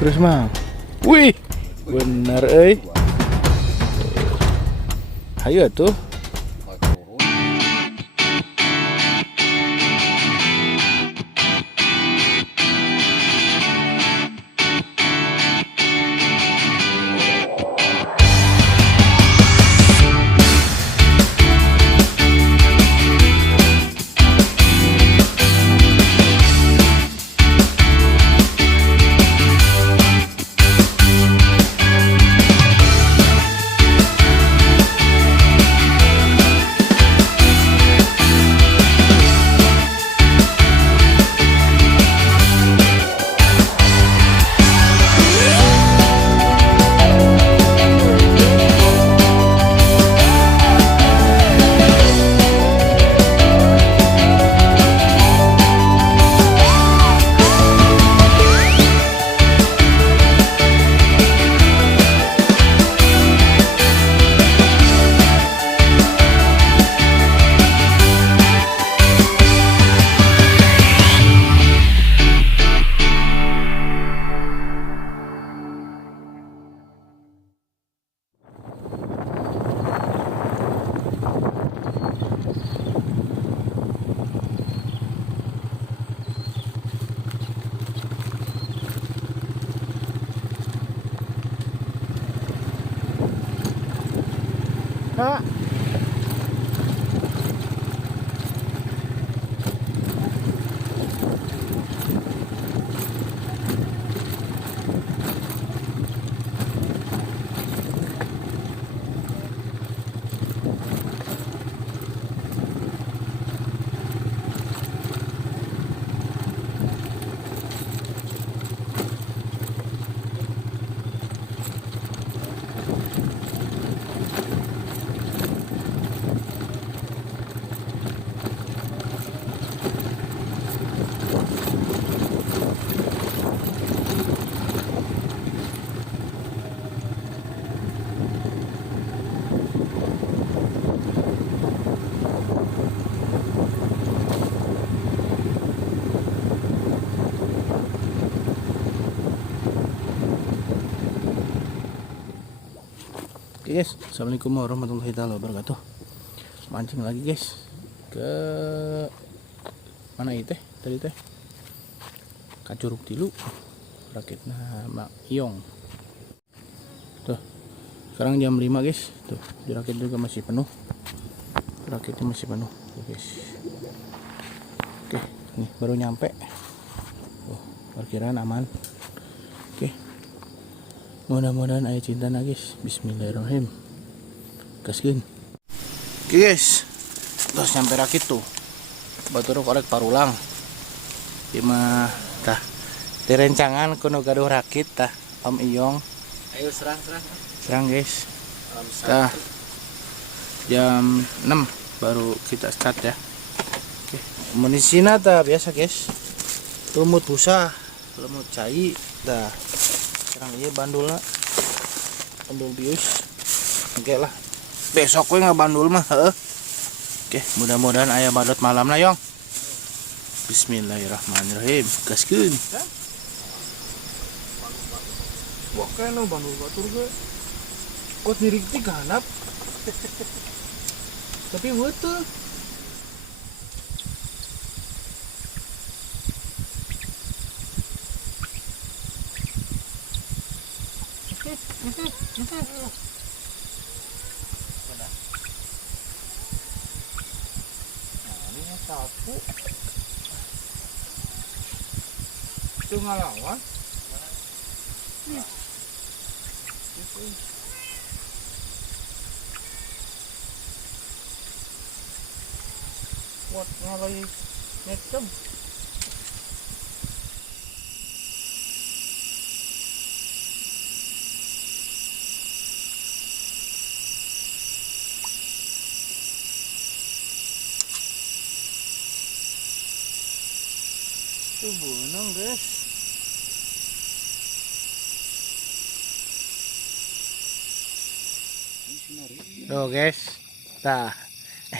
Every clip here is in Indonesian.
Terus mang. Wih, bener Hayu tuh. Kak. Oke guys, assalamualaikum warahmatullahi wabarakatuh. Mancing lagi guys. Ke mana itu tadi teh? Kacuruk tilu. Rakitnya Mak Iyong. Tuh. Sekarang jam 5 guys. Tuh, di rakit juga masih penuh. Rakitnya masih penuh, tuh guys. Oke, nih baru nyampe. Oh, parkiran aman. Oke. Mudah-mudahan ayah cinta guys. Bismillahirrahmanirrahim. Gaskeun. Oke guys. Terus nyampe rakit tuh. Batur korek parulang. Ima tah. Direncangan kuno gaduh rakit tah. Om Iyong. Ayo serang. Serang guys. Tah. Jam 6 baru kita start ya. Oke. Munisina tah biasa guys. Lumut busa, lumut cai tah. Sekarang iya bandul bius. Oke lah. Besok gue nggak bandul mah. Oke, mudah-mudahan ayah badut malam lah Yong. Bismillahirrahmanirrahim. Gaskeun. Wah kena bandul batur gue. Kok miring ti ganap. Tapi betul. Sapu itu ngalawan buat ngalai necem tuh benang guys. Tuh guys. Tah.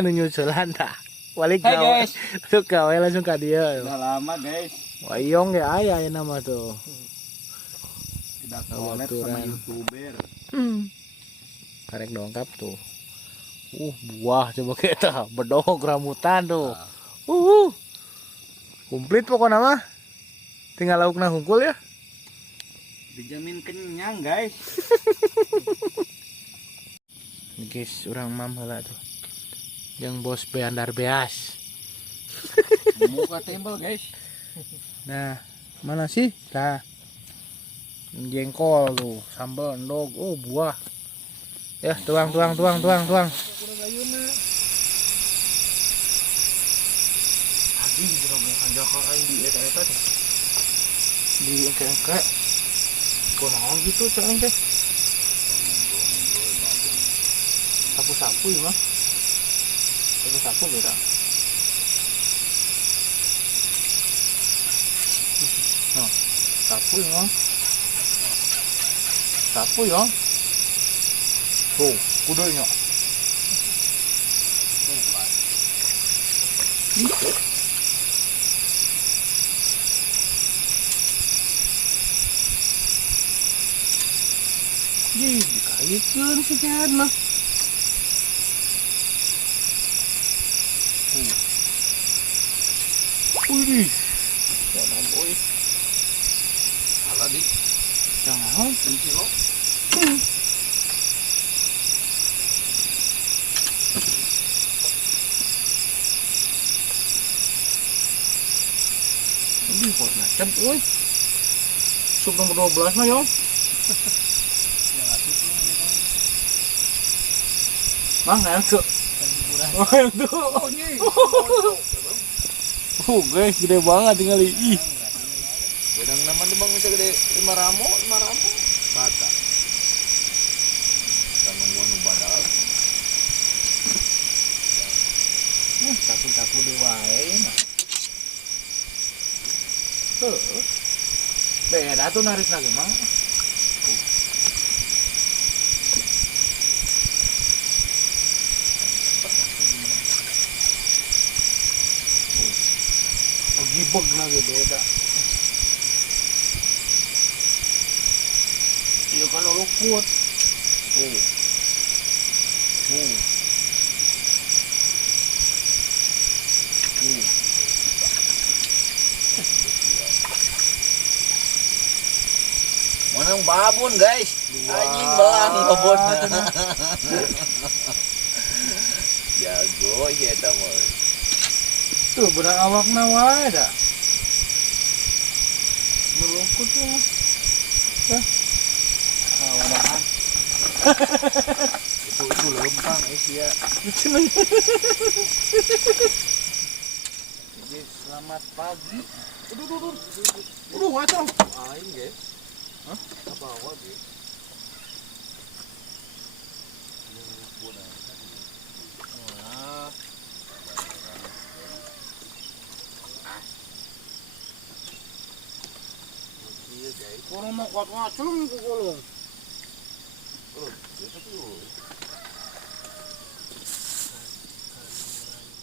Nyusulan tah. Balik Hai guys. Tuh gawe langsung ke dia. Udah lama guys. Wayong ya ayah nama tuh. Tidak collab sama Baturan. YouTuber. Karek dongkap tuh. Buah coba kita bedog rambutan tuh. Komplit pokoknya mah. Tinggal laukna hungkul ya. Dijamin kenyang, guys. Ini guys, orang mam heula tuh. Yang bos beandar beas. Muka tembel, guys. Nah, mana sih? Nah. Jengkol tuh, sambal endog, buah. Ya, tuang. Anjing kita mau kanjaka aing di eta teh. Di engke-engke. Kunaon gitu ceng teh. Sapu-sapu ya mah. Sapu-sapu beda. Nah, sapu ya mah. Sapu ya. Tuh, kudanya. Dikaitkeun si Jan mah. Wih, jangan boy. Salah di Jangan. kilo. Ini kok ngacep, woi. Sup nomor 12 mah, Yong. Mang, yang tuh. Oh, yang tuh. Guys, gede banget tinggal ih. Bedang nama di bang itu gede 5 ramo. Kata. Kan nu badal. Sapu-sapu di wae mah. Tuh. Beda tuh narik lagi, Mang. Gibeg lagi beda. Iya kalau lukut. Mana babon, guys? Anjing belang babon. Jago ya eta mah. Tuh benar awakna wae dah. Melukut tuh. Dah. Wadahan. Itu lempang ya. Selamat pagi. Udah ngacau. Aing, guys. Hah? Apa awal, guys? Wah. Iya, guys. Kurang mau kuat ngacung ku kolong. Itu tuh.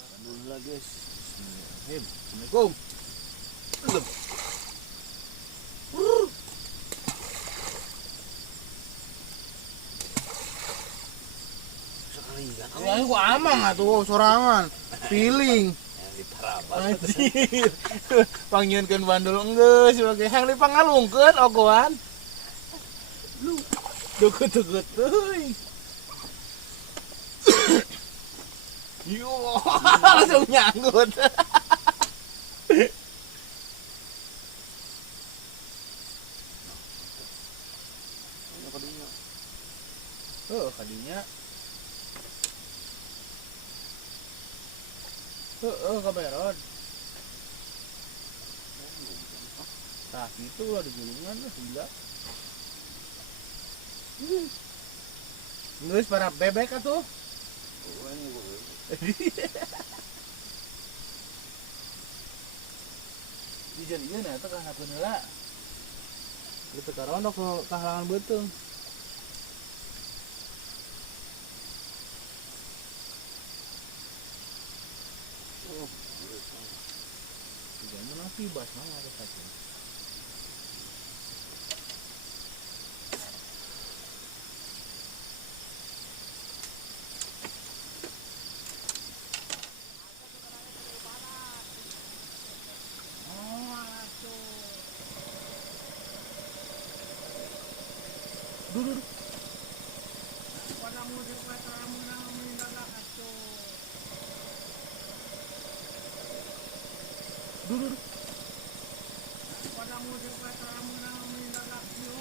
Alhamdulillah, guys. Assalamualaikum. Sekali kan. Ya ini kok amang atuh sorangan. Feeling. Yang di Parabat. Anjir. Panggieunkeun bandul enggeus sebagai hang di pangalungkeun ogoan. Lu deket-deket teuing. Yo, langsung nyangkut. Oh, kadinya. Kaberon. Nah, gitu lah di gulungan lah, gila. Ngeus para bebek atuh. Dijadian eta ka hapeun heula. Di tekaron dok kahalangan beuteung. Jangan menang bas mah ada satu.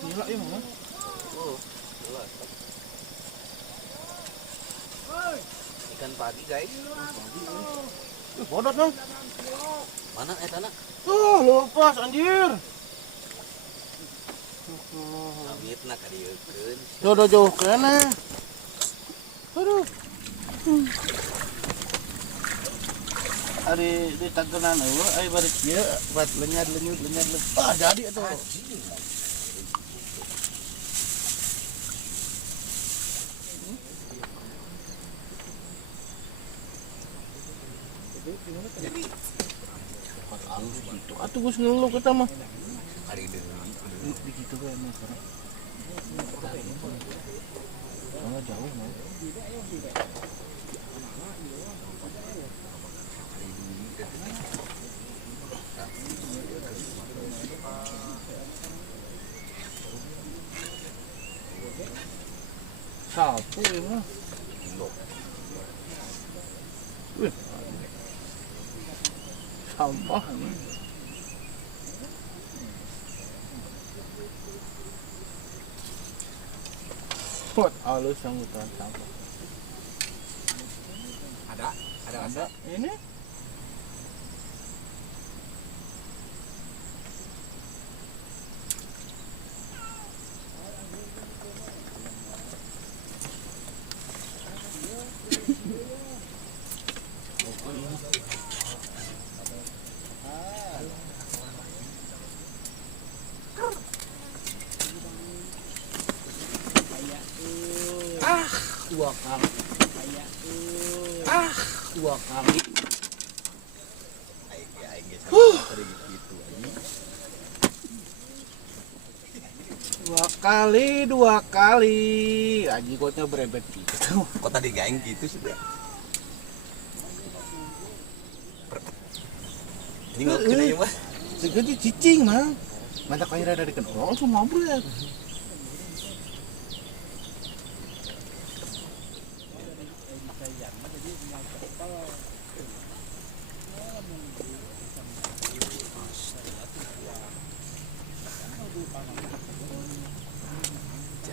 Gila ya mama. Oh, jelas. Ikan pagi guys. Bodot dong. Mana tanah? Tuh, lepas anjir. Amitna kadieukeun. Jodoh jauh kena. Aduh. Ari di tangkenan eueuh ai bari kieu buat lenyad. Ah, jadi atuh. Halus gitu. Atuh geus ngeluh kita mah. Hari deui. Begitu kan mah sekarang. Oh, jauh mah. Sapu ya mah. Wih. Sampah ini. Buat halus yang hutan sampah. Ada. Ini. Dua kali. Dua kali. Dua kali. Aji kotnya berebet gitu. Kok tadi gaeng gitu sih? Ini nggak kena ya, Mas? Segede cicing mah. Mata kayak ada diken orang semua berat.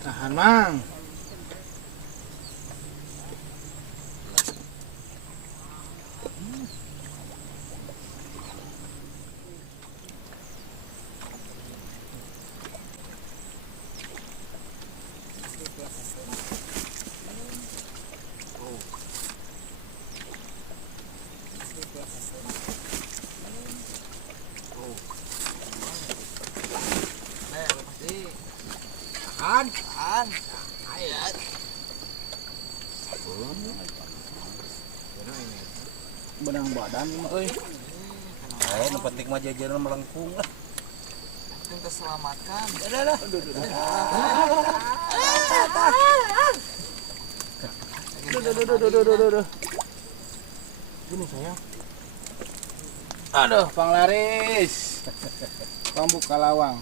Cerahan mang. Benang badan mah euy. Nu penting mah jajanan melengkung lah. Penting keselamatan. Duh. Ini sayang. Aduh, panglaris. Pambuka lawang.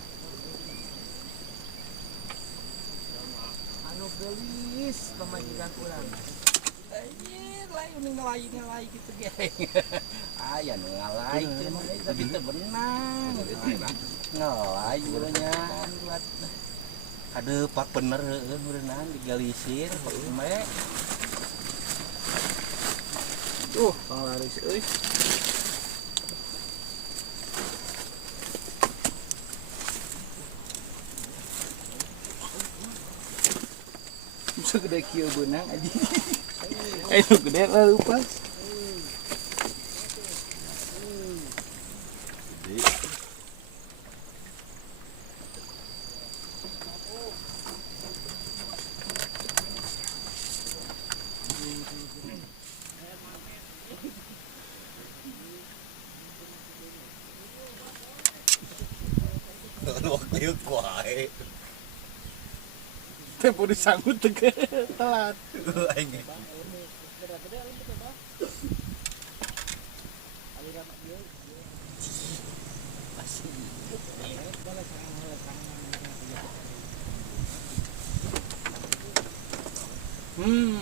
Anu gelis pemajikan urang. Anjir, lain ngalai gitu ge. Aya nu ngalai teh mah tapi teu benang. Ngalai berenang buat Aduh, pak bener heueuh berenang digalisir pak me. Panglaris euy. Segede kieu beunang aja. Ayo gede lah lupa. Waktu itu kuai. Tempo disangkut tege telat. Aing. Hmm.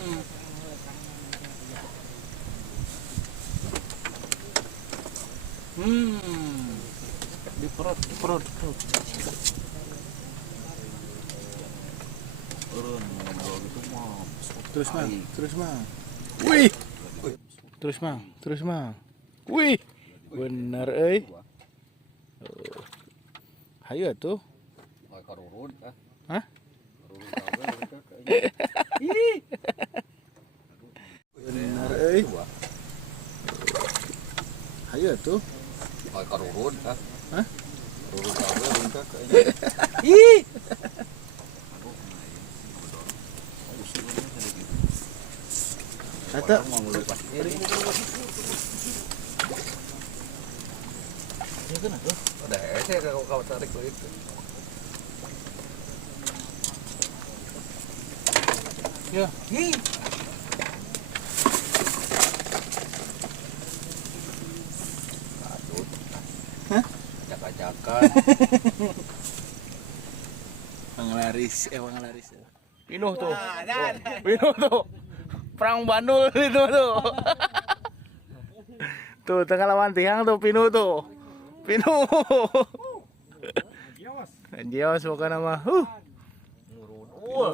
Di perut, di perut. Turun ngobrol gitu mau. Terus mang, terus mang. Wih. Terus mang, terus mang. Wih. Bener euy. Hayu atuh. Kayak karurun ah. Hah? Karurun kawe Bener euy. Hayu atuh. kayak karurun ah. Hah? Karurun kawe lengkap kayaknya. Ih. Kata Mau melepas diri. Ini kan atuh. Udah saya kalau kau tarik tuh itu. Ya. Patut. Hah? Acak-acakan. Panglaris, panglaris. Pinuh tuh. Pinuh tuh. Perang Bandul itu tuh. Tuh tengah lawan tiang tuh Pinuh tuh. Pinuh. Jios bukan nama.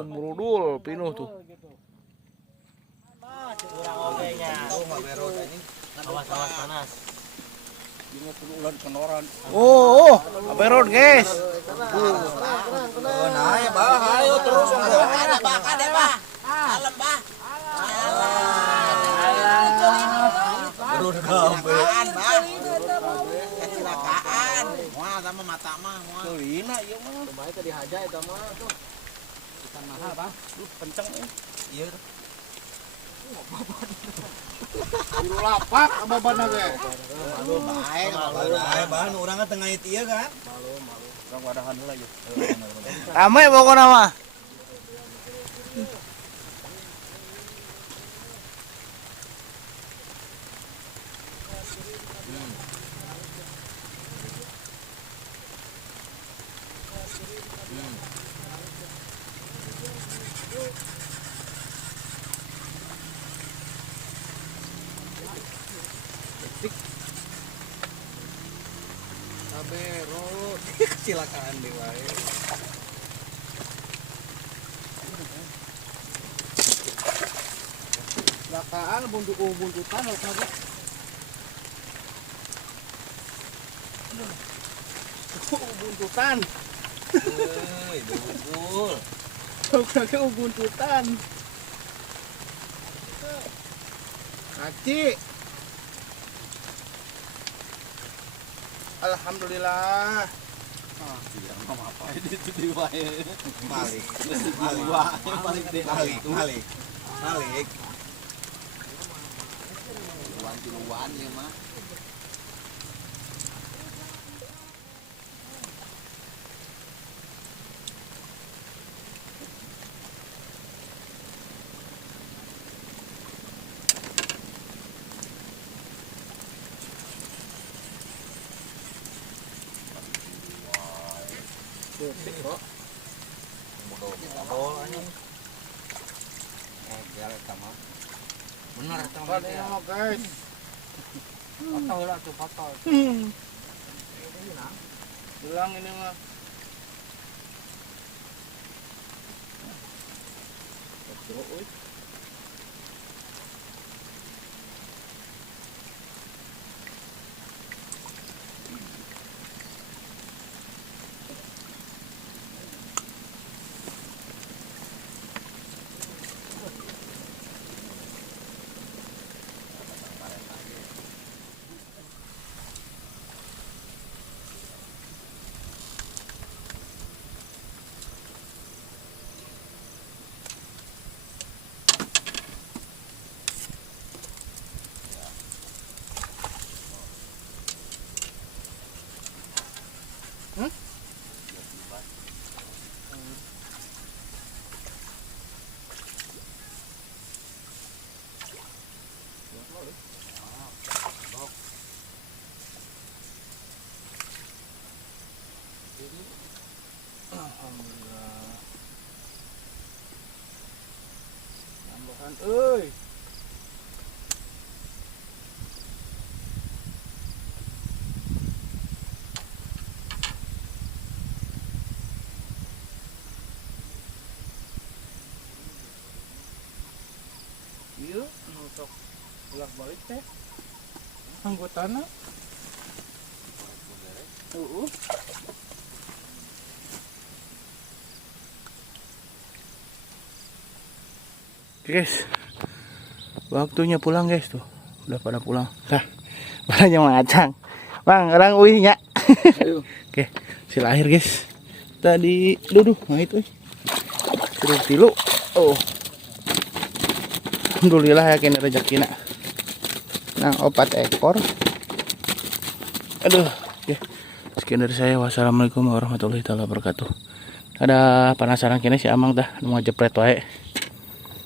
Murudul Pinuh tuh. Awas panas. Oh, aperot guys. Nah, ya bah, ayo terus. Ada bah. Alam bah. Terus gambe. Kecelakaan. Wah, sama mata mah. Kelina ieu mah. Coba tadi haja eta mah tuh. Ikan mahal, Bang. Kenceng ieu. Biru lapak ababana ge. Malu bae, Bae bahan urang tengah itu ieu kan. Urang wadahan heula ieu. Ramai pokoknya mah. Aberot. Kecelakaan di wae. Lakaan buntutan harus naga. Buntutan. Euy, betul. Kagak buntutan. Kaci. Alhamdulillah. Itu di wae. Malik. Malik. Tiluan ya mah. Bener eta mah. Kan ini mah guys. Patah heula tuh patah. Hilang ini mah. Euy. Iya, nusok bolak-balik teh. Anggotana. Guys, waktunya pulang guys tuh. Udah pada pulang. Nah, banyak macang. Bang, orang uinya. Oke, sila akhir guys. Tadi duduk, nah itu. Suruh tilu. Oh. Alhamdulillah yakin rezekina. Nah, 4 ekor. Aduh, oke. Sekian dari saya. Wassalamualaikum warahmatullahi wabarakatuh. Ada penasaran kini si Amang dah mau jepret wae.